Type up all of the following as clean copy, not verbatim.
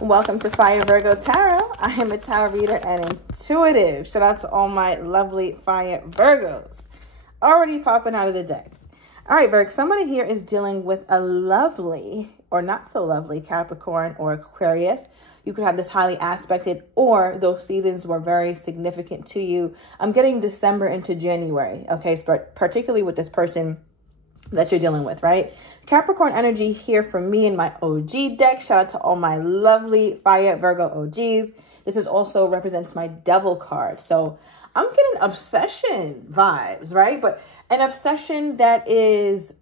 Welcome to Fire Virgo Tarot. I am a tarot reader and intuitive. Shout out to all my lovely Fire Virgos. Already popping out of the deck. All right, Virgo, somebody here is dealing with a lovely or not so lovely Capricorn or Aquarius. You could have this highly aspected, or those seasons were very significant to you. I'm getting December into January, okay, particularly with this person that you're dealing with, right? Capricorn energy here for me in my OG deck. Shout out to all my lovely Fire Virgo OGs. This is also represents my Devil card. So I'm getting obsession vibes, right? But an obsession that is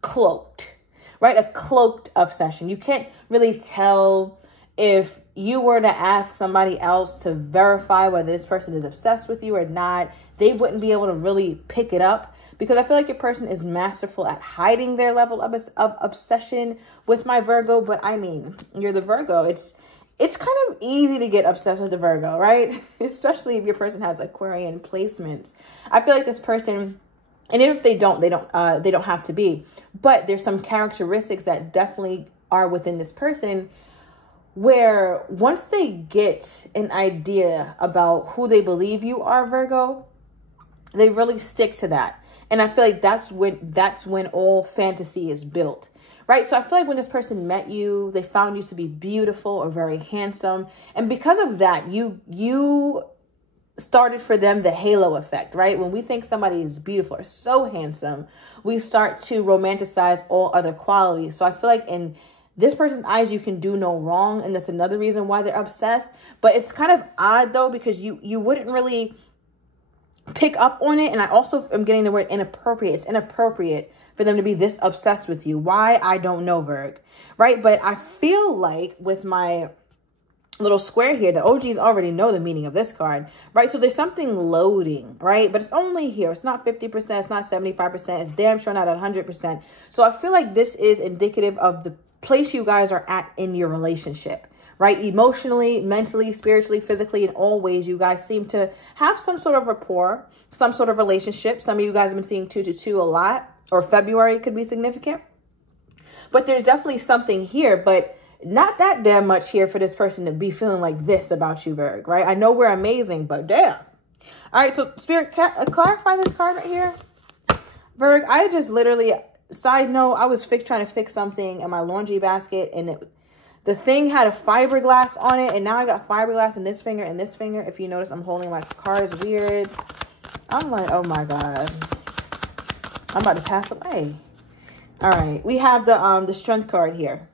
cloaked, right? A cloaked obsession. You can't really tell if you were to ask somebody else to verify whether this person is obsessed with you or not. They wouldn't be able to really pick it up, because I feel like your person is masterful at hiding their level of obsession with my Virgo. But I mean, you're the Virgo. It's kind of easy to get obsessed with the Virgo, right? Especially if your person has Aquarian placements. I feel like this person, and even if they don't have to be, but there's some characteristics that definitely are within this person where once they get an idea about who they believe you are, Virgo, they really stick to that. And I feel like that's when all fantasy is built, right? So I feel like when this person met you, they found you to be beautiful or very handsome. And because of that, you started for them the halo effect, right? When we think somebody is beautiful or so handsome, we start to romanticize all other qualities. So I feel like in this person's eyes, you can do no wrong. And that's another reason why they're obsessed. But it's kind of odd, though, because you wouldn't really pick up on it. And I also am getting the word inappropriate. It's inappropriate for them to be this obsessed with you. Why? I don't know, Virg. Right? But I feel like with my little square here, the OGs already know the meaning of this card, right? So there's something loading, right? But it's only here. It's not 50%. It's not 75%. It's damn sure not 100%. So I feel like this is indicative of the place you guys are at in your relationship, right? Emotionally, mentally, spiritually, physically, in all ways, you guys seem to have some sort of rapport, some sort of relationship. Some of you guys have been seeing 2-2 a lot, or February could be significant. But there's definitely something here, but not that damn much here for this person to be feeling like this about you, Virg, right? I know we're amazing, but damn. All right, so Spirit, clarify this card right here. Virg, I just literally, side note, I was trying to fix something in my laundry basket, and the thing had a fiberglass on it, and now I got fiberglass in this finger and this finger. If you notice, I'm holding my cards weird. I'm like, oh my God. I'm about to pass away. All right, we have the Strength card here.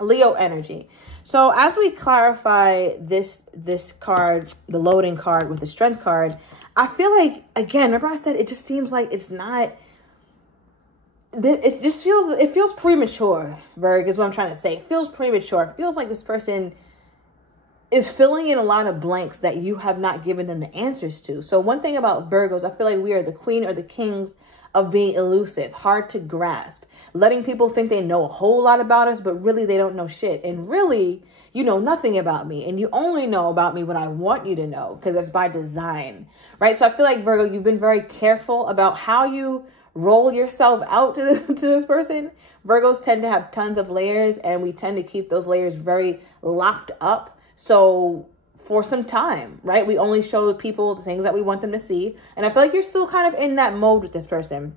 Leo energy. So as we clarify this card, the loading card with the Strength card, I feel like, again, remember I said it just seems like it's not... It feels premature, Virg, is what I'm trying to say. It feels premature. It feels like this person is filling in a lot of blanks that you have not given them the answers to. So one thing about Virgos, I feel like we are the queen or the kings of being elusive, hard to grasp, letting people think they know a whole lot about us, but really they don't know shit. And really, you know nothing about me. And you only know about me what I want you to know, because that's by design, right? So I feel like, Virgo, you've been very careful about how you roll yourself out to this person. Virgos tend to have tons of layers, and we tend to keep those layers very locked up. So for some time, right, we only show the people the things that we want them to see. And I feel like you're still kind of in that mode with this person.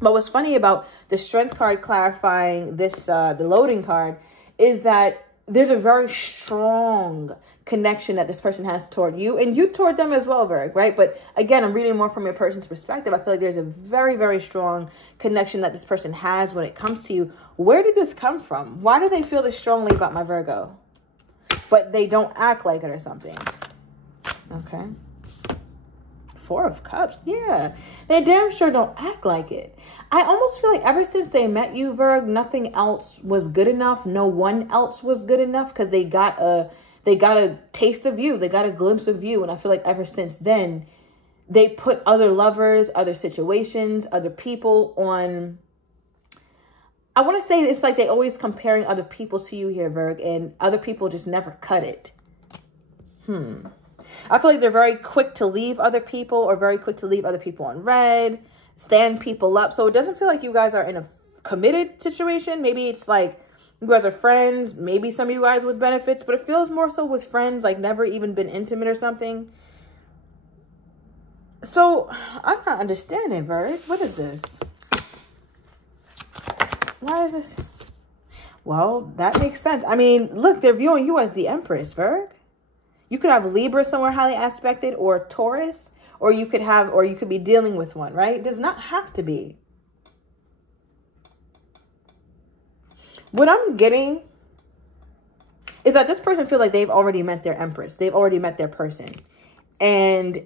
But what's funny about the Strength card clarifying this, the loading card, is that there's a very strong connection that this person has toward you, and you toward them as well, Virg, right? But again, I'm reading more from your person's perspective. I feel like there's a very, very strong connection that this person has when it comes to you. Where did this come from? Why do they feel this strongly about my Virgo, but they don't act like it or something? Okay. 4 of Cups. Yeah. They damn sure don't act like it. I almost feel like ever since they met you, Virg, nothing else was good enough. No one else was good enough, because they got a taste of you. They got a glimpse of you. And I feel like ever since then, they put other lovers, other situations, other people on. I want to say it's like they always comparing other people to you here, Virg, and other people just never cut it. I feel like they're very quick to leave other people, or very quick to leave other people on red, stand people up. So it doesn't feel like you guys are in a committed situation. Maybe it's like You guys are friends. Maybe some of you guys with benefits, but it feels more so with friends, like never even been intimate or something. So I'm not understanding, Virg. What is this? Why is this? Well, that makes sense. I mean, look, they're viewing you as the Empress, Virg. You could have Libra somewhere highly aspected, or Taurus, or you could be dealing with one, right? It does not have to be. What I'm getting is that this person feels like they've already met their Empress. They've already met their person. And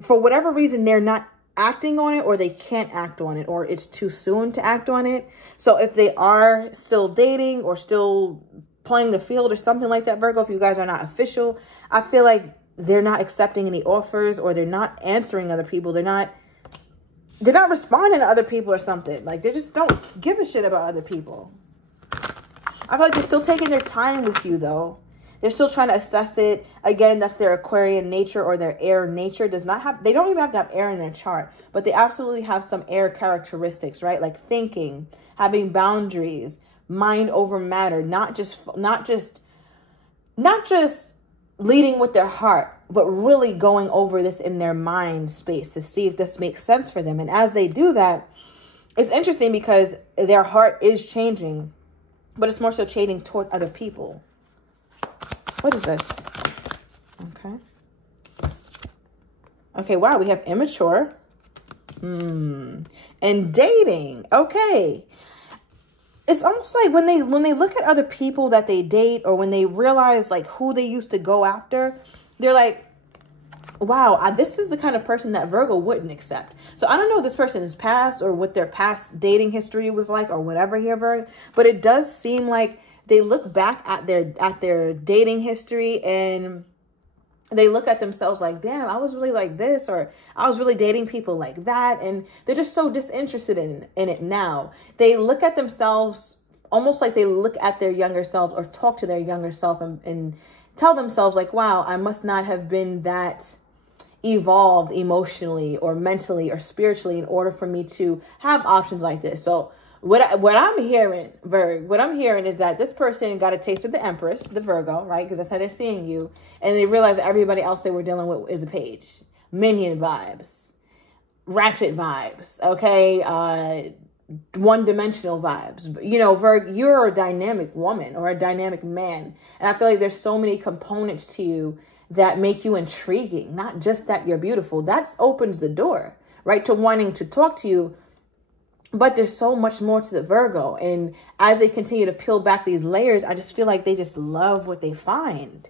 for whatever reason, they're not acting on it, or they can't act on it, or it's too soon to act on it. So if they are still dating or still playing the field or something like that, Virgo, if you guys are not official, I feel like they're not accepting any offers, or they're not answering other people. They're not responding to other people or something. Like, they just don't give a shit about other people. I feel like they're still taking their time with you, though. They're still trying to assess it. Again, that's their Aquarian nature, or their air nature. They don't even have to have air in their chart, but they absolutely have some air characteristics, right? Like thinking, having boundaries, mind over matter, not just leading with their heart, but really going over this in their mind space to see if this makes sense for them. And as they do that, it's interesting because their heart is changing, but it's more so changing toward other people. What is this? Okay. Okay, wow, we have immature. And dating. Okay. It's almost like when they look at other people that they date, or when they realize like who they used to go after, they're like, wow, this is the kind of person that Virgo wouldn't accept. So I don't know if this person is past, or what their past dating history was like, or whatever here, Virgo, but it does seem like they look back at their dating history, and they look at themselves like, damn, I was really like this, or I was really dating people like that. And they're just so disinterested in it now. They look at themselves almost like they look at their younger selves, or talk to their younger self, and tell themselves like, wow, I must not have been that evolved emotionally or mentally or spiritually in order for me to have options like this. So what I'm hearing, Virg, what I'm hearing is that this person got a taste of the Empress, the Virgo, right? Because that's how they're seeing you. And they realize that everybody else they were dealing with is a page. Minion vibes. Ratchet vibes. Okay? One-dimensional vibes. You know, Virg, you're a dynamic woman or a dynamic man. And I feel like there's so many components to you that make you intriguing. Not just that you're beautiful. That opens the door, right, to wanting to talk to you. But there's so much more to the Virgo. And as they continue to peel back these layers, I just feel like they just love what they find.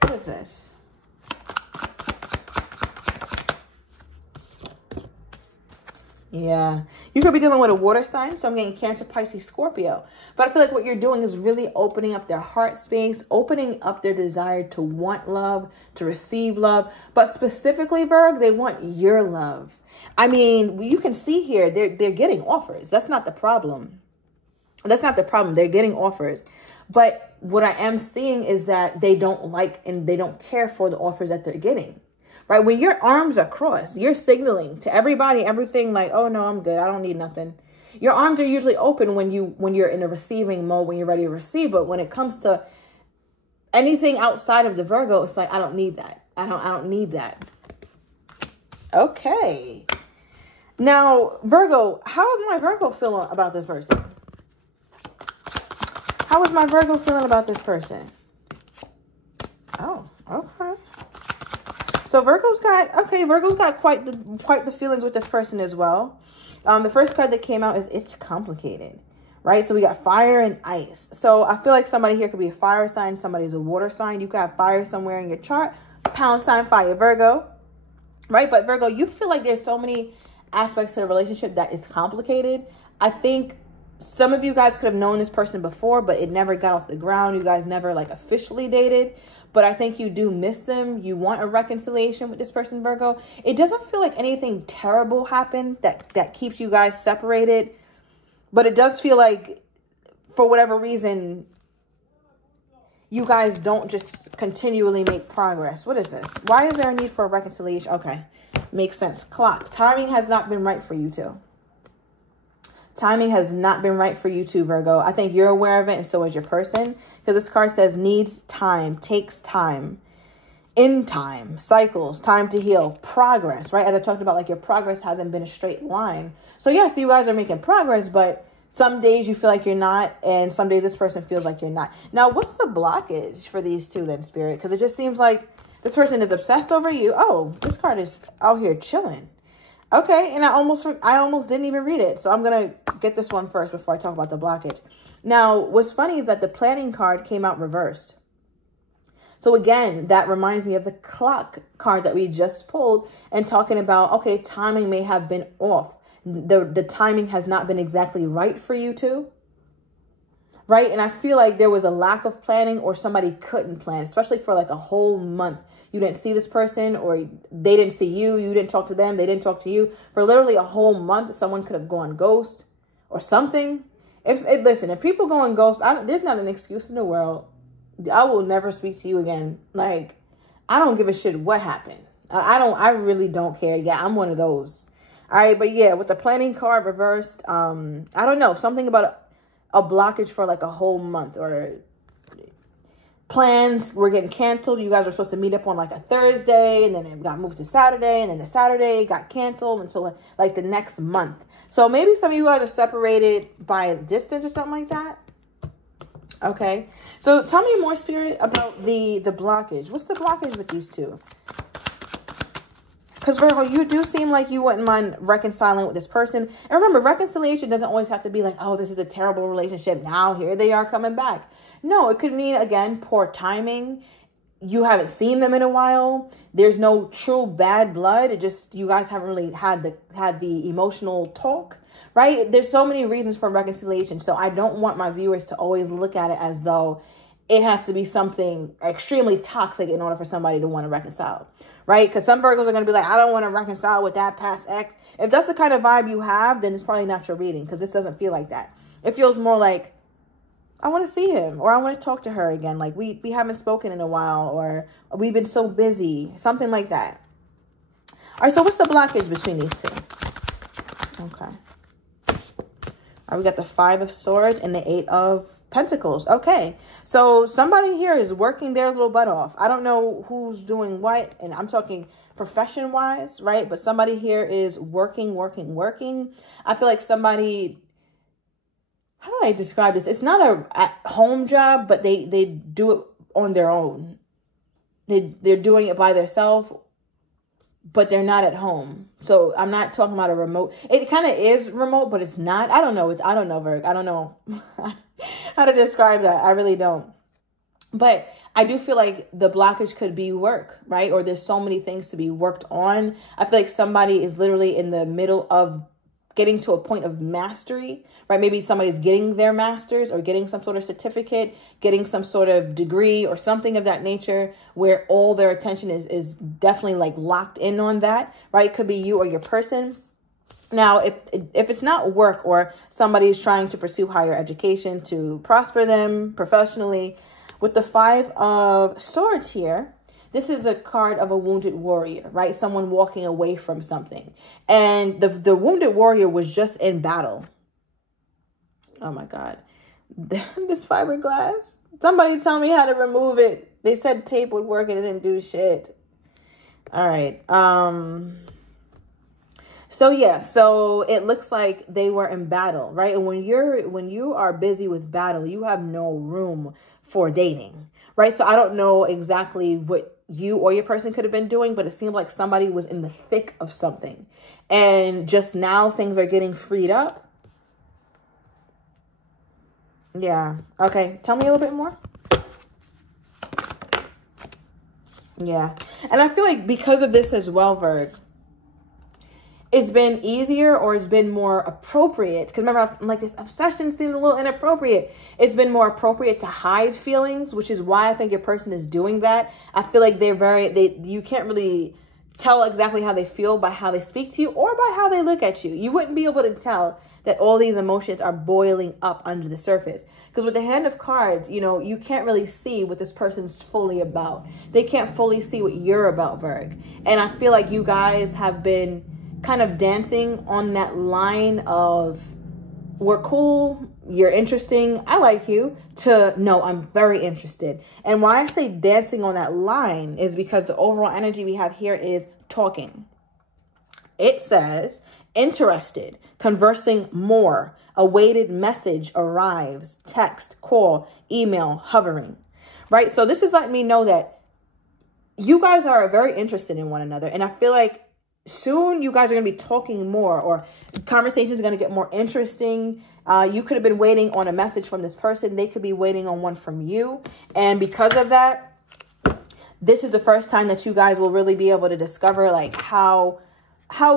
What is this? Yeah. You could be dealing with a water sign. So I'm getting Cancer, Pisces, Scorpio. But I feel like what you're doing is really opening up their heart space, opening up their desire to want love, to receive love. But specifically, Virgo, they want your love. I mean, you can see here, they're getting offers. That's not the problem. That's not the problem. They're getting offers. But what I am seeing is that they don't like and they don't care for the offers that they're getting. Right? When your arms are crossed, you're signaling to everybody, everything like, oh, no, I'm good. I don't need nothing. Your arms are usually open when you're in a receiving mode, when you're ready to receive. But when it comes to anything outside of the Virgo, it's like, I don't need that. I don't need that. Okay. Now, Virgo, how is my Virgo feeling about this person? How is my Virgo feeling about this person? Oh, okay. So Virgo's got quite the feelings with this person as well. The first card that came out is it's complicated, right? So we got fire and ice. So I feel like somebody here could be a fire sign. Somebody's a water sign. You could have fire somewhere in your chart. Pound sign fire, Virgo, right? But Virgo, you feel like there's so many aspects to the relationship that is complicated. I think some of you guys could have known this person before, but it never got off the ground. You guys never like officially dated, but I think you do miss them. You want a reconciliation with this person, Virgo. It doesn't feel like anything terrible happened that keeps you guys separated, but it does feel like for whatever reason, you guys don't just continually make progress. What is this? Why is there a need for a reconciliation? Okay. Makes sense. Clock. Timing has not been right for you two. Timing has not been right for you too, Virgo. I think you're aware of it, and so is your person. Because this card says needs time, takes time, in time, cycles, time to heal, progress, right? As I talked about, like your progress hasn't been a straight line. So yes, you guys are making progress, but some days you feel like you're not, and some days this person feels like you're not. Now, what's the blockage for these two then, Spirit? Because it just seems like this person is obsessed over you. Oh, this card is out here chilling. Okay, and I almost didn't even read it. So I'm going to get this one first before I talk about the blockage. Now, what's funny is that the planning card came out reversed. So again, that reminds me of the clock card that we just pulled and talking about, okay, timing may have been off. The timing has not been exactly right for you two. Right? And I feel like there was a lack of planning, or somebody couldn't plan, especially for like a whole month. You didn't see this person, or they didn't see you. You didn't talk to them. They didn't talk to you. For literally a whole month, someone could have gone ghost or something. Listen, if people go on ghost, there's not an excuse in the world. I will never speak to you again. Like, I don't give a shit what happened. I really don't care. Yeah, I'm one of those. All right, but yeah, with the planning card reversed, I don't know, something about a blockage for like a whole month, or plans were getting canceled. You guys were supposed to meet up on like a Thursday, and then it got moved to Saturday, and then the Saturday got canceled until like the next month. So maybe some of you guys are separated by distance or something like that. Okay, so tell me more, Spirit, about the blockage. What's the blockage with these two? Because Virgo, you do seem like you wouldn't mind reconciling with this person. And remember, reconciliation doesn't always have to be like, oh, this is a terrible relationship. Now here they are coming back. No, it could mean, again, poor timing. You haven't seen them in a while. There's no true bad blood. It just, you guys haven't really had the emotional talk, right? There's so many reasons for reconciliation. So I don't want my viewers to always look at it as though it has to be something extremely toxic in order for somebody to want to reconcile, right? Because some Virgos are going to be like, I don't want to reconcile with that past ex. If that's the kind of vibe you have, then it's probably not your reading, because this doesn't feel like that. It feels more like, I want to see him, or I want to talk to her again. Like we haven't spoken in a while, or we've been so busy, something like that. All right, so what's the blockage between these two? Okay. All right, we got the 5 of Swords and the 8 of Pentacles. Okay, so somebody here is working their little butt off. I don't know who's doing what, and I'm talking profession wise, right? But somebody here is working. I feel like somebody, how do I describe this? It's not a at-home job, but they do it on their own. They're doing it by themselves, but they're not at home. So I'm not talking about a remote. It kind of is remote, but it's not. I don't know. I don't know, Virg. I don't know how to describe that. I really don't. But I do feel like the blockage could be work, right? Or there's so many things to be worked on. I feel like somebody is literally in the middle of getting to a point of mastery, right? Maybe somebody's getting their master's, or getting some sort of certificate, getting some sort of degree or something of that nature, where all their attention is definitely like locked in on that, right? It could be you or your person. Now, if it's not work, or somebody's trying to pursue higher education to prosper them professionally, with the 5 of Swords here, this is a card of a wounded warrior, right? Someone walking away from something. And the wounded warrior was just in battle. Oh my God. This fiberglass. Somebody tell me how to remove it. They said tape would work and it didn't do shit. All right. So yeah, so it looks like they were in battle, right? And when you are busy with battle, you have no room for dating, right? So I don't know exactly what you or your person could have been doing, but it seemed like somebody was in the thick of something, and just now things are getting freed up. Yeah. Okay. Tell me a little bit more. Yeah. And I feel like because of this as well, Virg, it's been easier, or it's been more appropriate. Because remember, I'm like, this obsession seems a little inappropriate. It's been more appropriate to hide feelings, which is why I think your person is doing that. I feel like you can't really tell exactly how they feel by how they speak to you, or by how they look at you. You wouldn't be able to tell that all these emotions are boiling up under the surface. Because with the Hand of Cards, you know, you can't really see what this person's fully about. They can't fully see what you're about, Virg. And I feel like you guys have been kind of dancing on that line of we're cool, you're interesting, I like you, to no, I'm very interested. And why I say dancing on that line is because the overall energy we have here is talking. It says interested, conversing more, awaited message arrives, text, call, email, hovering, right? So this is letting me know that you guys are very interested in one another. And I feel like soon you guys are going to be talking more, or conversations are going to get more interesting. You could have been waiting on a message from this person. They could be waiting on one from you. And because of that, this is the first time that you guys will really be able to discover like how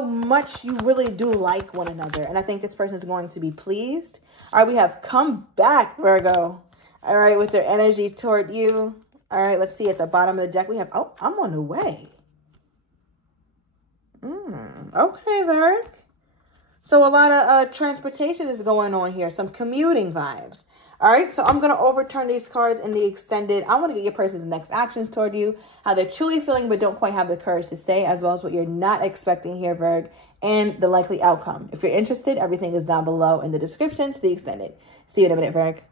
much you really do like one another. And I think this person is going to be pleased. All right, we have come back, Virgo. All right, with their energy toward you. All right, let's see at the bottom of the deck. We have, oh, I'm on the way. Okay, Virg. So a lot of transportation is going on here. Some commuting vibes. All right, so I'm going to overturn these cards in the extended. I want to get your person's next actions toward you, how they're truly feeling but don't quite have the courage to say, as well as what you're not expecting here, Virg, and the likely outcome. If you're interested, everything is down below in the description to the extended. See you in a minute, Virg.